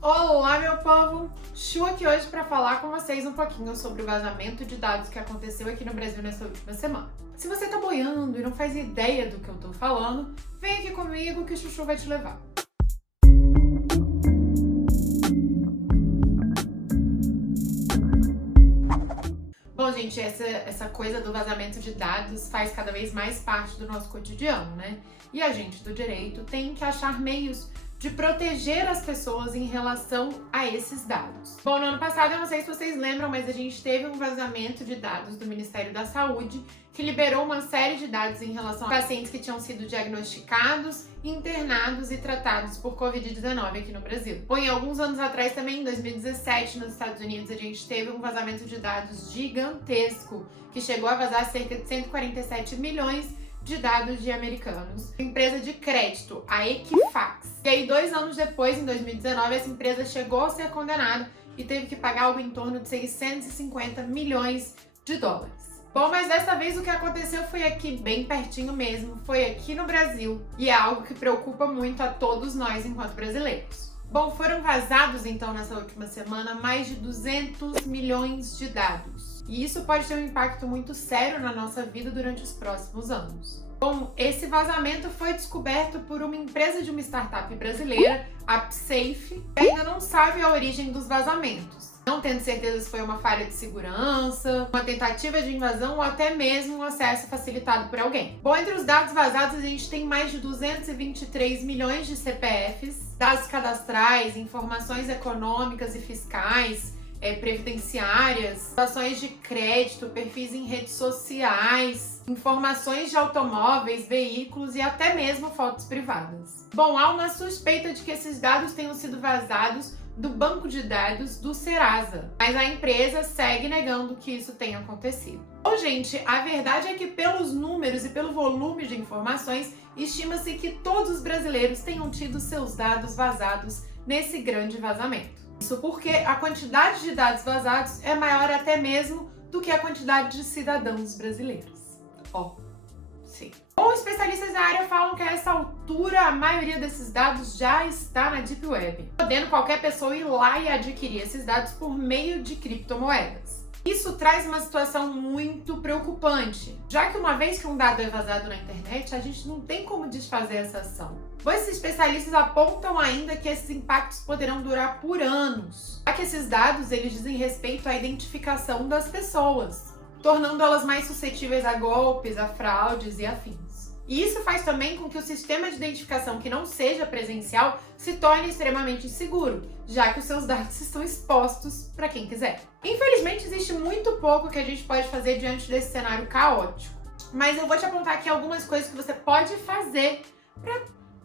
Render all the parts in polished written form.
Olá, meu povo! Chu aqui hoje para falar com vocês um pouquinho sobre o vazamento de dados que aconteceu aqui no Brasil nessa última semana. Se você tá boiando e não faz ideia do que eu tô falando, vem aqui comigo que o Chuchu vai te levar. Bom, gente, essa coisa do vazamento de dados faz cada vez mais parte do nosso cotidiano, né? E a gente do direito tem que achar meios de proteger as pessoas em relação a esses dados. Bom, no ano passado, eu não sei se vocês lembram, mas a gente teve um vazamento de dados do Ministério da Saúde que liberou uma série de dados em relação a pacientes que tinham sido diagnosticados, internados e tratados por Covid-19 aqui no Brasil. Bom, em alguns anos atrás também, em 2017, nos Estados Unidos, a gente teve um vazamento de dados gigantesco que chegou a vazar cerca de 147 milhões de dados de americanos. A empresa de crédito, a Equifax. E aí, 2 anos depois, em 2019, essa empresa chegou a ser condenada e teve que pagar algo em torno de 650 milhões de dólares. Bom, mas dessa vez o que aconteceu foi aqui bem pertinho mesmo, foi aqui no Brasil, e é algo que preocupa muito a todos nós enquanto brasileiros. Bom, foram vazados então nessa última semana mais de 200 milhões de dados. E isso pode ter um impacto muito sério na nossa vida durante os próximos anos. Bom, esse vazamento foi descoberto por uma empresa de uma startup brasileira, a Psafe, que ainda não sabe a origem dos vazamentos, não tendo certeza se foi uma falha de segurança, uma tentativa de invasão ou até mesmo um acesso facilitado por alguém. Bom, entre os dados vazados a gente tem mais de 223 milhões de CPFs, dados cadastrais, informações econômicas e fiscais, previdenciárias, ações de crédito, perfis em redes sociais, informações de automóveis, veículos e até mesmo fotos privadas. Bom, há uma suspeita de que esses dados tenham sido vazados do banco de dados do Serasa, mas a empresa segue negando que isso tenha acontecido. Bom, gente, a verdade é que pelos números e pelo volume de informações, estima-se que todos os brasileiros tenham tido seus dados vazados nesse grande vazamento. Isso porque a quantidade de dados vazados é maior até mesmo do que a quantidade de cidadãos brasileiros. Sim. Bom, especialistas da área falam que a essa altura a maioria desses dados já está na Deep Web, podendo qualquer pessoa ir lá e adquirir esses dados por meio de criptomoedas. Isso traz uma situação muito preocupante, já que uma vez que um dado é vazado na internet, a gente não tem como desfazer essa ação. Pois esses especialistas apontam ainda que esses impactos poderão durar por anos, já que esses dados eles dizem respeito à identificação das pessoas, tornando elas mais suscetíveis a golpes, a fraudes e afins. E isso faz também com que o sistema de identificação que não seja presencial se torne extremamente inseguro, já que os seus dados estão expostos para quem quiser. Infelizmente, existe muito pouco que a gente pode fazer diante desse cenário caótico, mas eu vou te apontar aqui algumas coisas que você pode fazer para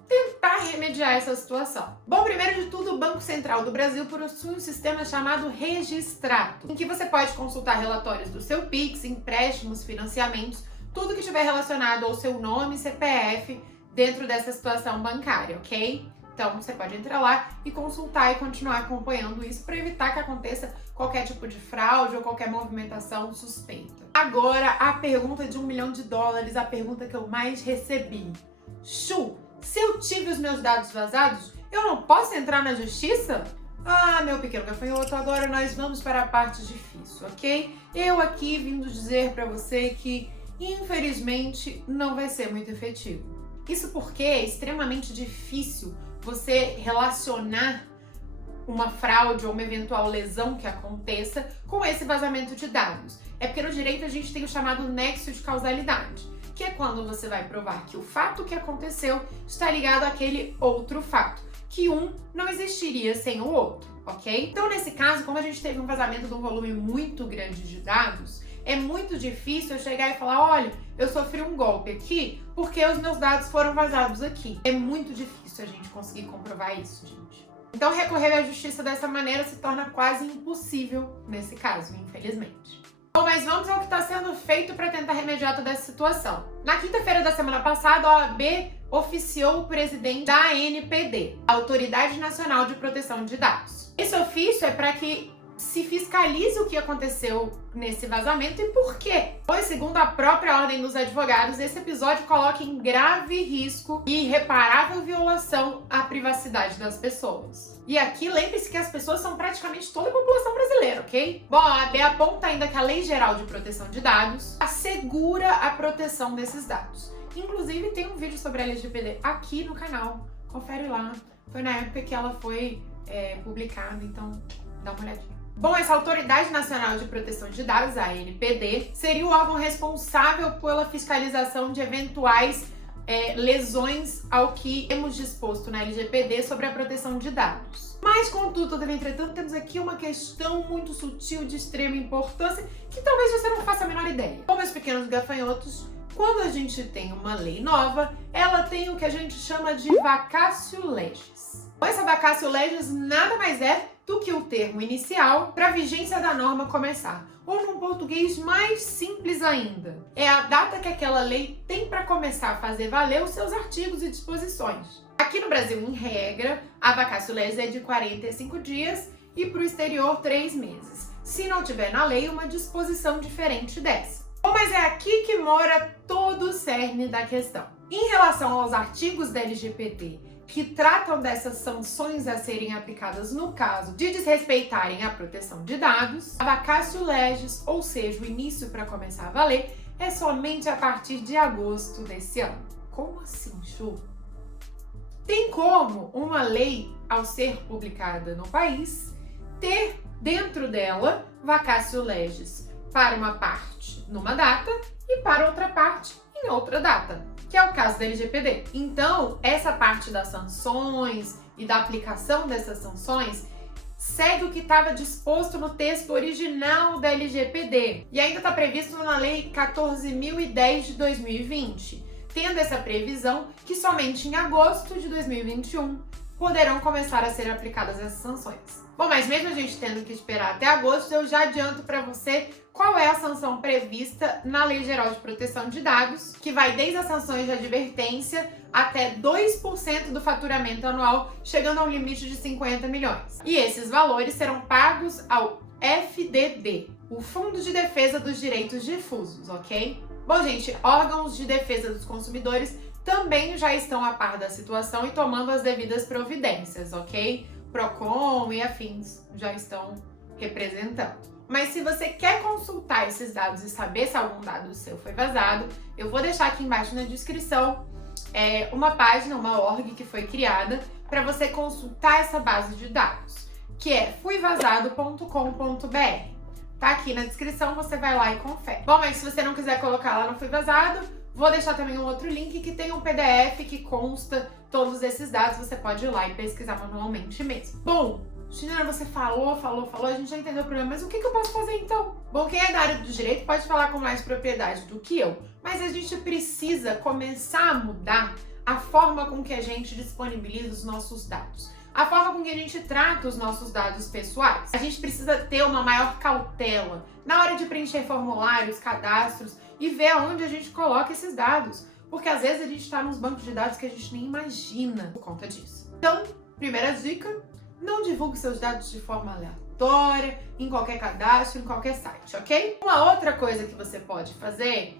tentar remediar essa situação. Bom, primeiro de tudo, o Banco Central do Brasil possui um sistema chamado Registrato, em que você pode consultar relatórios do seu Pix, empréstimos, financiamentos, tudo que estiver relacionado ao seu nome e CPF dentro dessa situação bancária, ok? Então, você pode entrar lá e consultar e continuar acompanhando isso para evitar que aconteça qualquer tipo de fraude ou qualquer movimentação suspeita. Agora, a pergunta de $1 milhão, a pergunta que eu mais recebi. Chu, se eu tive os meus dados vazados, eu não posso entrar na justiça? Ah, meu pequeno gafanhoto, agora nós vamos para a parte difícil, ok? Eu aqui vindo dizer para você que, infelizmente, não vai ser muito efetivo. Isso porque é extremamente difícil você relacionar uma fraude ou uma eventual lesão que aconteça com esse vazamento de dados. É porque no direito a gente tem o chamado nexo de causalidade, que é quando você vai provar que o fato que aconteceu está ligado àquele outro fato, que um não existiria sem o outro, ok? Então, nesse caso, como a gente teve um vazamento de um volume muito grande de dados, é muito difícil eu chegar e falar, olha, eu sofri um golpe aqui porque os meus dados foram vazados aqui. É muito difícil a gente conseguir comprovar isso, gente. Então, recorrer à justiça dessa maneira se torna quase impossível nesse caso, infelizmente. Bom, mas vamos ao que está sendo feito para tentar remediar toda essa situação. Na quinta-feira da semana passada, a OAB oficiou o presidente da ANPD, Autoridade Nacional de Proteção de Dados. Esse ofício é para que se fiscalize o que aconteceu nesse vazamento e por quê. Pois, segundo a própria Ordem dos Advogados, esse episódio coloca em grave risco e irreparável violação à privacidade das pessoas. E aqui, lembre-se que as pessoas são praticamente toda a população brasileira, ok? Bom, a AB aponta ainda que a Lei Geral de Proteção de Dados assegura a proteção desses dados. Inclusive, tem um vídeo sobre a LGPD aqui no canal. Confere lá. Foi na época que ela foi publicada, então dá uma olhadinha. Bom, essa Autoridade Nacional de Proteção de Dados, a ANPD, seria o órgão responsável pela fiscalização de eventuais lesões ao que temos disposto na LGPD sobre a proteção de dados. Mas, contudo, todavia, entretanto, temos aqui uma questão muito sutil de extrema importância que talvez você não faça a menor ideia. Como meus pequenos gafanhotos, quando a gente tem uma lei nova, ela tem o que a gente chama de vacatio legis. Essa vacatio legis nada mais é do que o termo inicial para a vigência da norma começar. Ou num português mais simples ainda, é a data que aquela lei tem para começar a fazer valer os seus artigos e disposições. Aqui no Brasil, em regra, a vacatio legis é de 45 dias e para o exterior 3 meses, se não tiver na lei uma disposição diferente dessa. Bom, mas é aqui que mora todo o cerne da questão. Em relação aos artigos da LGPD que tratam dessas sanções a serem aplicadas no caso de desrespeitarem a proteção de dados, a vacatio legis, ou seja, o início para começar a valer, é somente a partir de agosto desse ano. Como assim, Chu? Tem como uma lei, ao ser publicada no país, ter dentro dela vacatio legis para uma parte numa data e para outra parte em outra data, que é o caso da LGPD. Então, essa parte das sanções e da aplicação dessas sanções segue o que estava disposto no texto original da LGPD e ainda está previsto na Lei 14.010 de 2020, tendo essa previsão que somente em agosto de 2021 poderão começar a ser aplicadas essas sanções. Bom, mas mesmo a gente tendo que esperar até agosto, eu já adianto para você qual é a sanção prevista na Lei Geral de Proteção de Dados, que vai desde as sanções de advertência até 2% do faturamento anual, chegando a um limite de 50 milhões. E esses valores serão pagos ao FDD, o Fundo de Defesa dos Direitos Difusos, ok? Bom, gente, órgãos de defesa dos consumidores também já estão a par da situação e tomando as devidas providências, ok? Procon e afins já estão representando. Mas se você quer consultar esses dados e saber se algum dado seu foi vazado, eu vou deixar aqui embaixo na descrição uma página, uma org que foi criada para você consultar essa base de dados, que é fuivazado.com.br. Tá aqui na descrição, você vai lá e confere. Bom, mas se você não quiser colocar lá no Fui Vazado, vou deixar também um outro link que tem um PDF que consta todos esses dados, você pode ir lá e pesquisar manualmente mesmo. Bom, Juliana, você falou, a gente já entendeu o problema, mas o que eu posso fazer então? Bom, quem é da área do direito pode falar com mais propriedade do que eu, mas a gente precisa começar a mudar a forma com que a gente disponibiliza os nossos dados, a forma com que a gente trata os nossos dados pessoais. A gente precisa ter uma maior cautela na hora de preencher formulários, cadastros e ver aonde a gente coloca esses dados, porque às vezes a gente está nos bancos de dados que a gente nem imagina por conta disso. Então, primeira dica, não divulgue seus dados de forma aleatória, em qualquer cadastro, em qualquer site, ok? Uma outra coisa que você pode fazer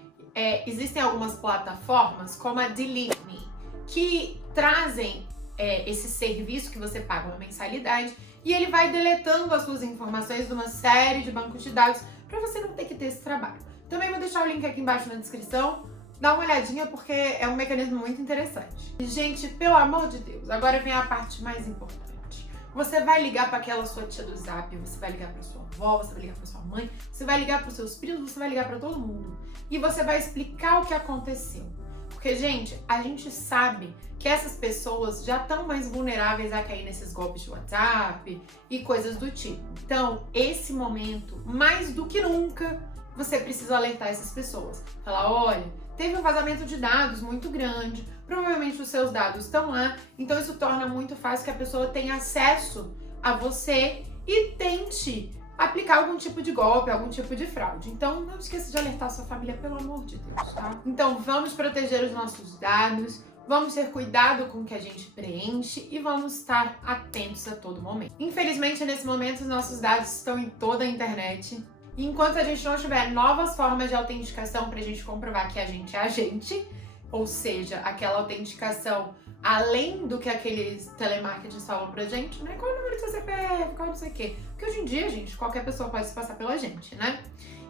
existem algumas plataformas como a Delete Me, que trazem esse serviço que você paga uma mensalidade e ele vai deletando as suas informações de uma série de bancos de dados para você não ter que ter esse trabalho. Também vou deixar o link aqui embaixo na descrição, dá uma olhadinha porque é um mecanismo muito interessante. Gente, pelo amor de Deus, agora vem a parte mais importante. Você vai ligar para aquela sua tia do Zap, você vai ligar para sua avó, você vai ligar para sua mãe, você vai ligar para os seus primos, você vai ligar para todo mundo. E você vai explicar o que aconteceu. Porque, gente, a gente sabe que essas pessoas já estão mais vulneráveis a cair nesses golpes de WhatsApp e coisas do tipo. Então, esse momento, mais do que nunca, você precisa alertar essas pessoas. Falar, olha, teve um vazamento de dados muito grande, provavelmente os seus dados estão lá, então isso torna muito fácil que a pessoa tenha acesso a você e tente aplicar algum tipo de golpe, algum tipo de fraude. Então, não esqueça de alertar sua família, pelo amor de Deus, tá? Então, vamos proteger os nossos dados, vamos ter cuidado com o que a gente preenche e vamos estar atentos a todo momento. Infelizmente, nesse momento, os nossos dados estão em toda a internet. E enquanto a gente não tiver novas formas de autenticação para a gente comprovar que a gente é a gente, ou seja, aquela autenticação além do que aqueles telemarketers falam pra gente, né? Qual é o número do seu CPF, qual não sei o quê. Porque hoje em dia, gente, qualquer pessoa pode se passar pela gente, né?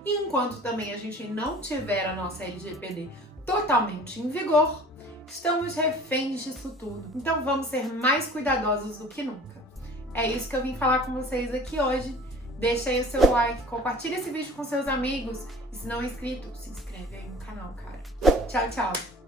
E enquanto também a gente não tiver a nossa LGPD totalmente em vigor, estamos reféns disso tudo. Então vamos ser mais cuidadosos do que nunca. É isso que eu vim falar com vocês aqui hoje. Deixa aí o seu like, compartilha esse vídeo com seus amigos. E se não é inscrito, se inscreve aí no canal, cara. Tchau, tchau!